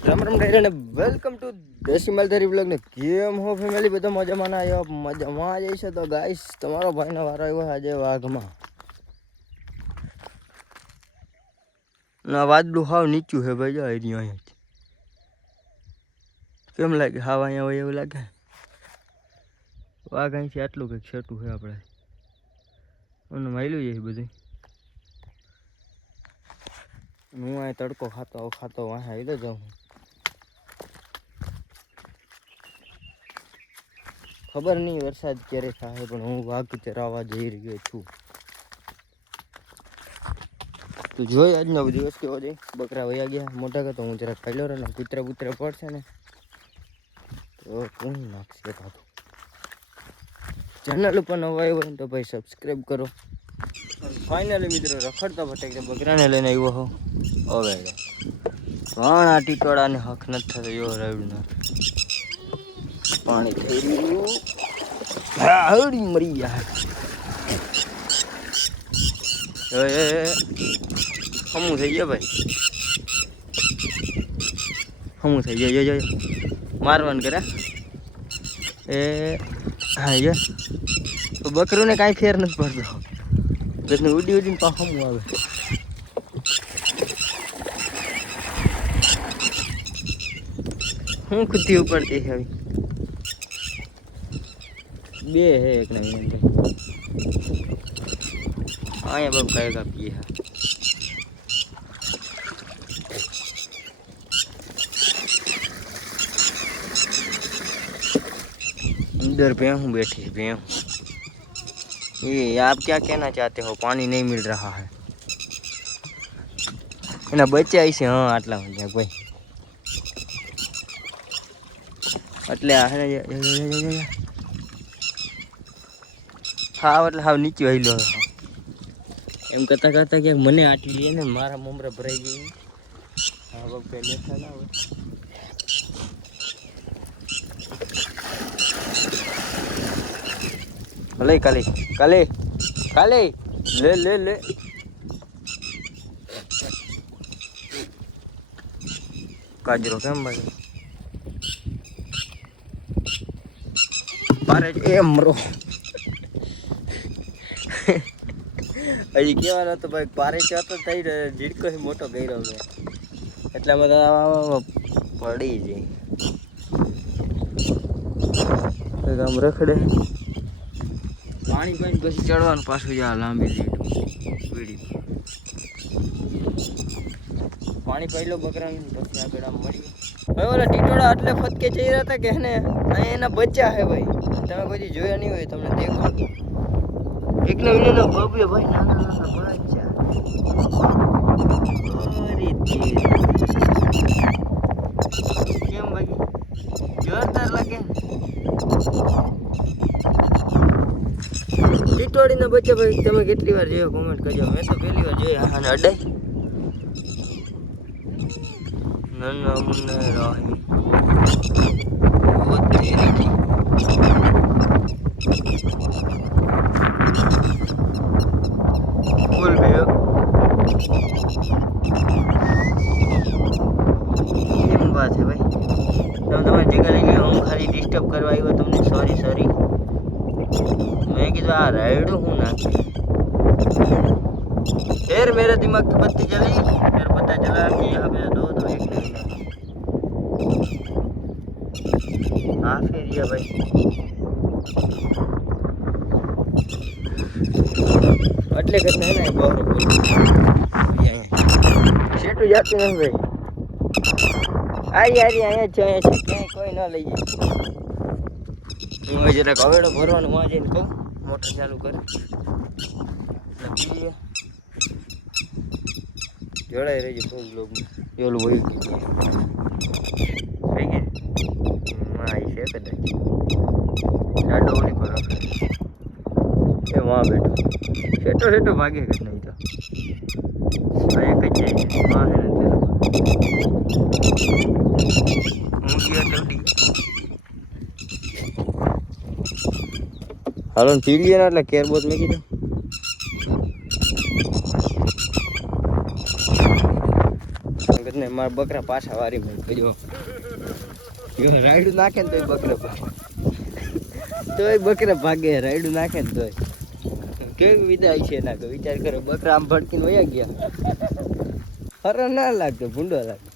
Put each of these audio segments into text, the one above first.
રામ રામ ડાયરા ને welcome to દેશી માલધારી blog ને કેમ હો ફેમિલી બધા મજામાં ના આવ્યો મજામાં જ છે તો ગાઈસ તમારો ભાઈનો વારો આવ્યો આજે વાઘમાં ના વાદળું હાવ નીચું હે ભાઈ જાય અહીંયા કેમ લાગે હાવ અહીંયા હોય એવું લાગે વાઘ અહીંથી આટલું કંઈક છેટું છે આપણે અને માયલું જાય બધું હું અહીં તડકો ખાતો વાહ આવી જાઉં ખબર નહીં વરસાદ ક્યારે થાય પણ હું વાઘ ચરાવવા જઈ રહ્યો છું તો જોઈ આજનો દિવસ કેવો છે બકરા વયા ગયા મોટા કે તો હું જરા ખાઈ લો ને કૂતરા પડશે ને તો કોણ નાખશે પાછું ચેનલ ઉપર નવા આવ્યો હોય તો ભાઈ સબસ્ક્રાઈબ કરો ફાઇનલી મિત્રો રખડતા ભટકતા બકરાને લઈને આવ્યો હો હવે પણ આ ટીટોળાને હક નથી થતો એવો રાયડું ના પાણી થઈ રહ્યું હળી મરી ગયા હમું થઈ ગયા ભાઈ હમું થઈ ગયા મારવાનું કરે એ હા તો બકરોને કાંઈ ફેર નથી પડતો એટલે ઉડીને પા હમું આવે હું ખુદથી ઉપડતી હવે બે હે એક નહીં અહીંયા બાપ કઈ કાપીએ अंदर भैंसू बैठी है भैंस ये आप क्या कहना चाहते हो पानी नहीं मिल रहा है एना बच्चे ऐसे हाँ आटला मजा भाई એટલે આ હે હાવ એટલે હાવ નીચે આવેલો એમ કરતા કરતા કે મને આટી લે ને મારા મમરા ભરાઈ ગઈ હા બાપ કે લેખા ના હોય ભલે કાલે કાલે કાલે લે લે લે કાજરો કેમ ભાઈ પારે એમ રો હજી કેવાનો હતો ભાઈ પારે તો થઈ રહ્યો જીડકો મોટો કર્યો મેં એટલા બધા પડી જાય આમ રખડે પાણી પાણી પછી ચડવાનું પાછું જા લાંબી વીડી પાણી પહેલો બકરા પછી આગળ આમ મળી ભાઈ ઓલા ટીટોળા એટલે ફટકે જઈ રહ્યા હતા કે ને અહીંયા એના બચ્ચા હે ભાઈ તમે કોઈ જોયા નહીં હોય તમને દેખો એકલો વિલેલો ભવ્ય ભાઈ નાના નાના બચ્ચા અરે કેમ ભાઈ જોરદાર લાગે ટીટોળીના બચ્ચા ભાઈ તમે કેટલી વાર જોયો કોમેન્ટ કરજો મેં તો પહેલી વાર જોયા અને અડાઈ નન્ના મુન્ના રાહી હોતી નથી બોલ ગયો એમ વાત છે ભાઈ તમે તમારી જગ્યા લઈ લો હું ખાલી ડિસ્ટર્બ કરવા આવ્યો તમને સોરી मैं कि आ राइड हूँ ना फिर मेरे दिमाग की बत्ती जली फिर पता चला कि यहाँ पे दो एक नहीं हाँ फिर ये भाई એટલે કરતા હે ને બહુ સેટુ જાતું નહીં ભાઈ આ યારી અહીંયા છે ક્યાંય કોઈ ન લઈ જાય હું જરાક હવેડો ભરવાનું માં જઈને કહું મોટર ચાલુ કરે જોડાઈ રહી છે ફૂલ બ્લોગમાં પેલું વહી ગયું થઈ ગઈ આવી છે કદાચ સાડો ઓલી પર એ માં બેઠો સેટો ભાગે કે નહીં તો એક જ જાય માં હે ને હું ગયા ટવડી હાલો પીડીએ ના એટલે કેરબોટ મેં કીધું મારા બકરા પાછા વારી મને જો રાયડું નાખે ને તોય બકરા ભાગે તોય બકરા ભાગે રાયડું નાખે ને તોય કેવી વિદાય છે ના વિચાર કરો બકરા આમ ભડકીને વયા ગયા હરો ના લાગતો ભૂંડો લાગે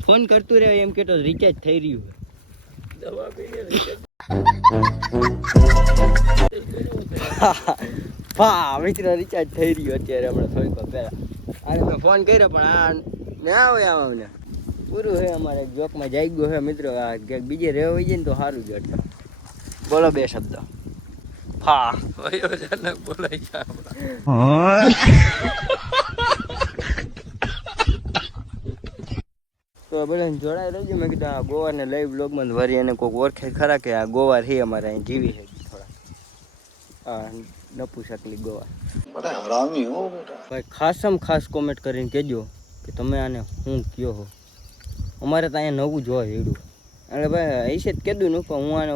ફોન કરતું રહે એમ કેતો રિચાર્જ થઈ રહ્યું હા મિત્રો રિચાર્જ થઈ રહ્યું અત્યારે હમણાં થોડીક પહેલા આને મેં ફોન કર્યો પણ આ ના હોય આવા પૂરું હે અમારે જોકમાં જાઈ ગયો હે મિત્રો આ ક્યાંક બીજે રહેવા હોય જાય ને તો સારું જ બોલો બે શબ્દ હા બોલાય તો બધાને જોડાઈ રહેજો મેં કીધું આ ગોવાને લાઈવ બ્લોગમાં વરી અને કોઈક ઓળખે ખરા કે આ ગોવા છે અમારે અહીં જીવી છે થોડા હા નપુ શકલી ગોવા ભાઈ ખાસમ ખાસ કોમેન્ટ કરીને કહેજો કે તમે આને હું કયો હો અમારે તો અહીંયા નવું જોવા હેડું એટલે ભાઈ હશે જ કીધું ને પણ હું આને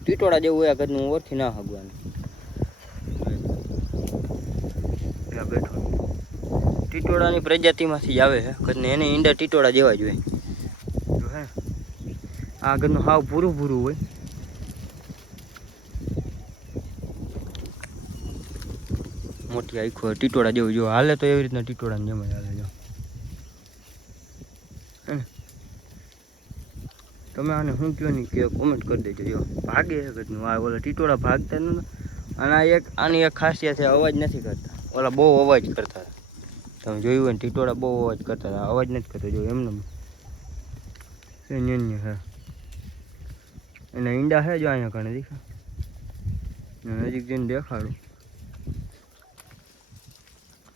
ટીટોળા જેવું હોય કદનું હું ઓળખી ના શકું બેઠો ટીટોળાની પ્રજાતિમાંથી જ આવે છે કદને એને ઈંડા ટીટોળા જેવા જ હોય જો હે આ કદનું હાવ પૂરું પૂરું હોય મોટી આખો ટીટોળા જેવું જો હાલે તો એવી રીતના ટીટોળાને જેમ જ હાલે જો તમે આને શું કહો નહીં કે કોમેન્ટ કરી દેજો જો ભાગે કદનું આ ઓલા ટીટોળા ભાગતા ન અને આની એક ખાસિયત છે અવાજ નથી કરતા ઓલા બહુ અવાજ કરતા તમે જોયું હોય ને ટીટોળા બહુ અવાજ કરતા હતા અવાજ નથી કરતો જો એમને હા એના ઈંડા છે જો અહીંયા કણે દેખા નજીક જઈને દેખાડું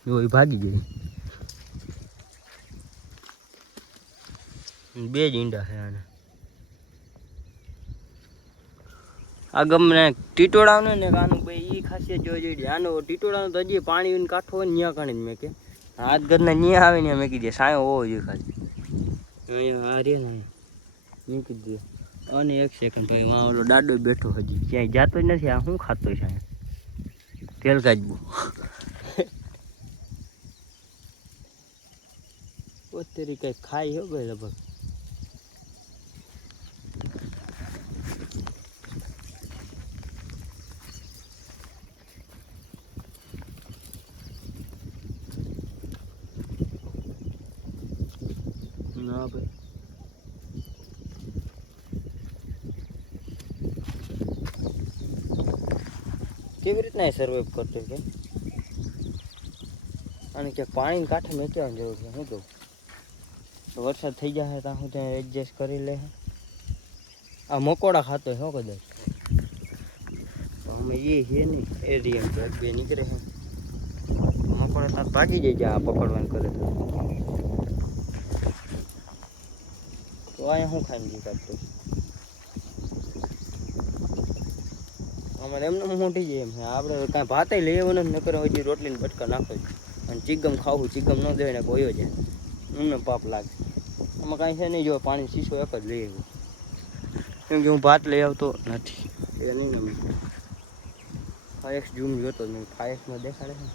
જો એ ભાગી ગઈ બે જ ઈંડા છે આને આ ગમને ટીટોળાનું ને આનું ભાઈ એ ખાસિયત જોઈ જોઈ આનો ટીટોળાનું તો હજી પાણી કાઠો હોય ને ત્યાં કાણે જ મેં કે હાથ ઘરના ન્યા આવે ને મેં કીધે સાયો હોવો જોઈએ ખાલી અહીંયા આ રે ને મેં કીધું અને એક સેકન્ડ ભાઈ માં ઓલો દાડો બેઠો હજી ક્યાંય જાતો જ નથી આ શું ખાતો છે તેલ કાચબું અત્યારે કંઈક ખાઈ હો ભાઈ લગભગ ના ભાઈ કેવી રીતના સર્વાઈવ કરતો કે અને ક્યાંક પાણી કાંઠે મેચવાની જરૂર છે શું કહું વરસાદ થઈ જાય ત્યાં હું ત્યાં એડજસ્ટ કરી લે આ મકોડા ખાતો હોય કદાચ અમે એ છે નહીં એરિયા બે નીકળે છે મકોડા ત્યાં ભાગી જાય આ પકડવાનું કરે તો અહીંયા શું ખાઈને જી કાઢતો અમારે એમને મોટી જાય એમ આપણે કાંઈ ભાતે લઈ આવવાનું ન કરે હજી રોટલીને બટકા નાખો અને ચીગમ ખાવું ચીગમ ન દેવાય ને કોયો જાય એમને પાપ લાગે આમાં કાંઈ છે નહીં જો પાણી શીશો એક જ લઈ આવ્યું કેમ કે હું ભાત લઈ આવતો નથી એ નહીં અમે ફાયસ ઝૂમ જોતો જ નહીં ફાયસમાં દેખાડે છે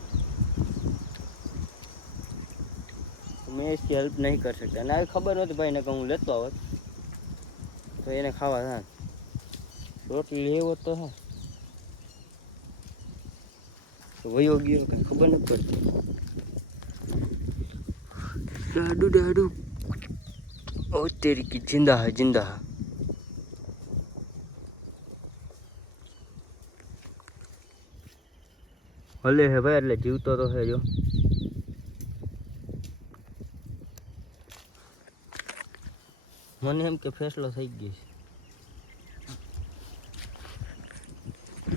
મેં इसकी હેલ્પ નહીં કરી શકતા અને આવી ખબર નહોતી ભાઈ ને કે હું લેતો આવત તો એને ખાવા હા રોટલી લેવો તો હા વયો ગયો કઈ ખબર નથી પડતી डाडू डाडू ओ तेरी की जिंदा है हले है भाई એટલે જીવતો તો છે જો મને એમ કે ફેસલો થઈ ગયો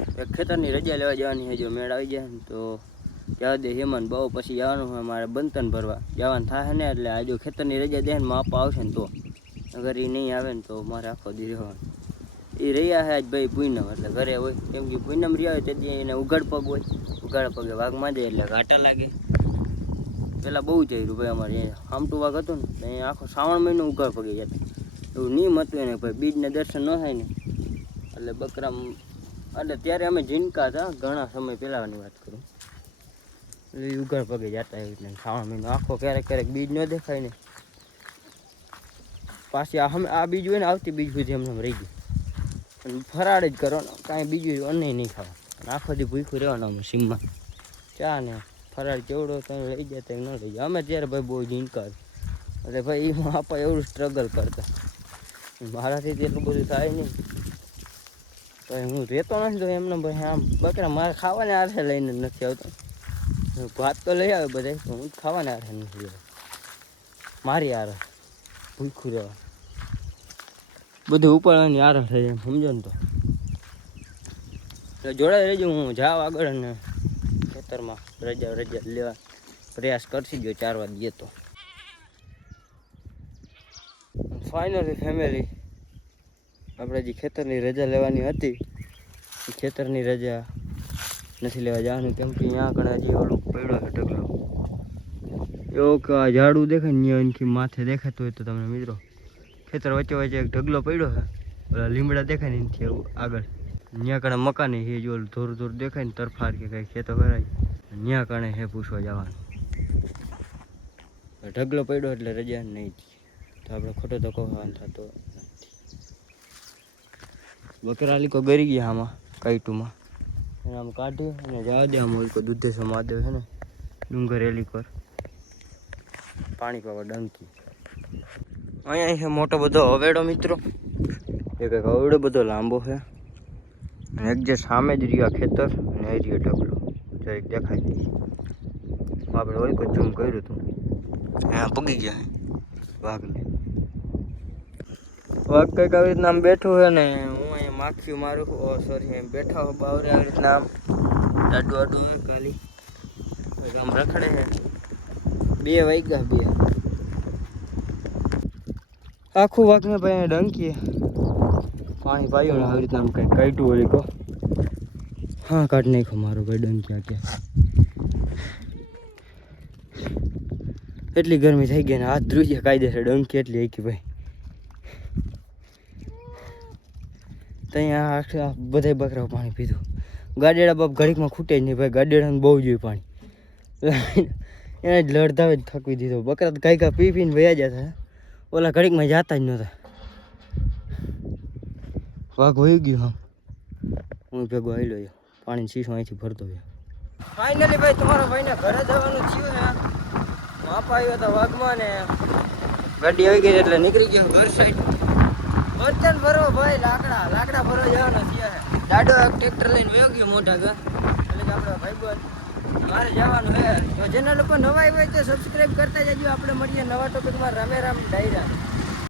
છે એક ખેતરની રજા લેવા જવાની છે જો મેળ આવી જાય ને તો જવા દે હેમન બહુ પછી જવાનું હોય મારે બંતન ભરવા જવાનું થાય ને એટલે આ જો ખેતરની રજા દે ને માપા આવશે ને તો અગર એ નહીં આવે ને તો મારે આખો દી રહેવાનું એ રહ્યા છે આજ ભાઈ પૂનમ એટલે ઘરે હોય કેમ કે પૂનમ રહ્યા હોય તેથી એને ઉઘાડ પગ હોય ઉઘાડ પગે વાઘ માંજે એટલે ઘાટા લાગે પહેલાં બહુ જઈરું ભાઈ અમારે આમટું વાઘ હતું ને તો આખો શ્રાવણ મહિનો ઉઘાડ પગે જતા એવું નિયમ હતું એને ભાઈ બીજને દર્શન ન થાય ને એટલે બકરા એટલે ત્યારે અમે ઝીણકા હતા ઘણા સમય પહેલાંની વાત કરું એટલે ઉઘાડ પગે જતા એવી રીતના શ્રાવણ મહિનો આખો ક્યારેક બીજ ન દેખાય ને પાછી આ બીજું હોય ને આવતી બીજું સુધી એમને રહી ગયું. ફરાળ જ કરવાનો, કાંઈ બીજું અન્ન નહીં ખાવા. આખો દી ભૂખ્યું રહેવાનું અમે સીમમાં. ચા ને ફરાળ કેવડો તમે લઈ જાય તો ન લઈ જાય. અમે ત્યારે ભાઈ બહુ જીનકાર એટલે ભાઈ એમાં આપણે એવું સ્ટ્રગલ કરતા. મારાથી તો એટલું બધું થાય નહીં. ભાઈ હું રહેતો નથી તો એમને ભાઈ આમ બકરા મારે ખાવાને આરે લઈને નથી આવતો. ભાત તો લઈ આવે બધા, હું ખાવાને આરે નથી આવ્યો. મારી આરે ભૂખ્યું રહેવા બધું ઉપાડવાની આરે થઈ જાય, સમજો ને તો જોડે રહેજો. હું જાઉં આગળ અને ખેતરમાં રજા લેવા પ્રયાસ કરશી જો 4 વાગે તો. ફાઇનલી ફેમિલી આપણે જે ખેતરની રજા લેવાની હતી એ ખેતરની રજા નથી લેવા જવાનું, કેમ કે અહીંયા આગળ હજી ઓલું પડ્યો છે ઢગલો. એવું કે આ ઝાડું દેખાય ને અહીંથી માથે દેખાતું હોય તો તમને મિત્રો ખેતર વચ્ચે વચ્ચે એક ઢગલો પડ્યો છે. ઓલા લીમડા દેખાય ને એનાથી એવું આગળ ત્યાં કણે મકાન એ જો ધોર ધોર દેખાય ને તરફાર કે કંઈ ખેતો કરાય ત્યાં કણે હે પૂછવા જવાનું. ઢગલો પડ્યો એટલે રજા નહીં તો આપણે ખોટો ધક્કો ખાવાનો થતો નથી. બકરા લીકો ગરી ગયા આમાં કાઈટુમાં એને આમ કાઢી અને જવા દે. આમ ઓલકો દૂધેશ્વર મહાદેવ છે ને ડુંગર એલી પર પાણી પાવા ડંકી. અહીંયા છે મોટો બધો હવેડો મિત્રો. એ કંઈક હવેડો બધો લાંબો છે અને એક જે સામે જ રહ્યા ખેતર અને એ રહ્યો ઢગલો જરીક દેખાય દે. આપણે ઓલકો ઝૂમ કર્યું હતું હા પગી ગયા વાઘને. વાઘ કંઈક આવી રીતના આમ બેઠું છે ને હું અહીંયા માખ્યું મારું સોરી એમ બેઠા હો બાવરે આવી રીતના આમ ડાડું આડું હોય કાલી આમ રખડે છે. 2 વાગ્યા 2 આખું વાઘને ભાઈ ડંકીએ પાણી પાયું ને આવી રીતના આમ કંઈક કાઢ્યું ઓલી કહો હા કાઢ નાખ્યો મારો ભાઈ ડંક્યા ક્યાં. એટલી ગરમી થઈ ગઈ ને હાથ ધ્રુજ્યા કાયદેસર ડંકી એટલી આખી ભાઈ. ત્યાં આખા બધા બકરાઓ પાણી પીધું. ગાડેડા બાપ ઘડીકમાં ખૂટે જ નહીં ભાઈ, ગાડેડાને બહુ જોઈએ પાણી. એને જ લડધાવે જ થકવી દીધો. બકરા તો ગાયકા પી પીને વયા જતા, ઓલા ઘડીકમાં જતા જ નહોતા. વાઘ વહી ગયો હા હું ભેગો આવેલો પાણી શીશો અહીંથી ભરતો ગયો. ફાઇનલી ભાઈ તમારા ભાઈને ઘરે જવાનું થયું છે. માપા આવ્યો હતા વાઘમાં ને ગાડી આવી ગઈ એટલે નીકળી ગયો ઘર સાઈડ. બર્તન ભરો ભાઈ, લાકડા ભરવા જવાનો છે. દાડો ટ્રેક્ટર લઈને વયો ગયો મોટા ઘર એટલે કે આપણે ભાઈબંધ મારે જવાનું છે. તો ચેનલ ઉપર નવા આવ્યા હોય તો સબસ્ક્રાઈબ કરતા જજો. આપણે મળીએ નવા ટોપિકમાં. રામે રામ ડાયરા.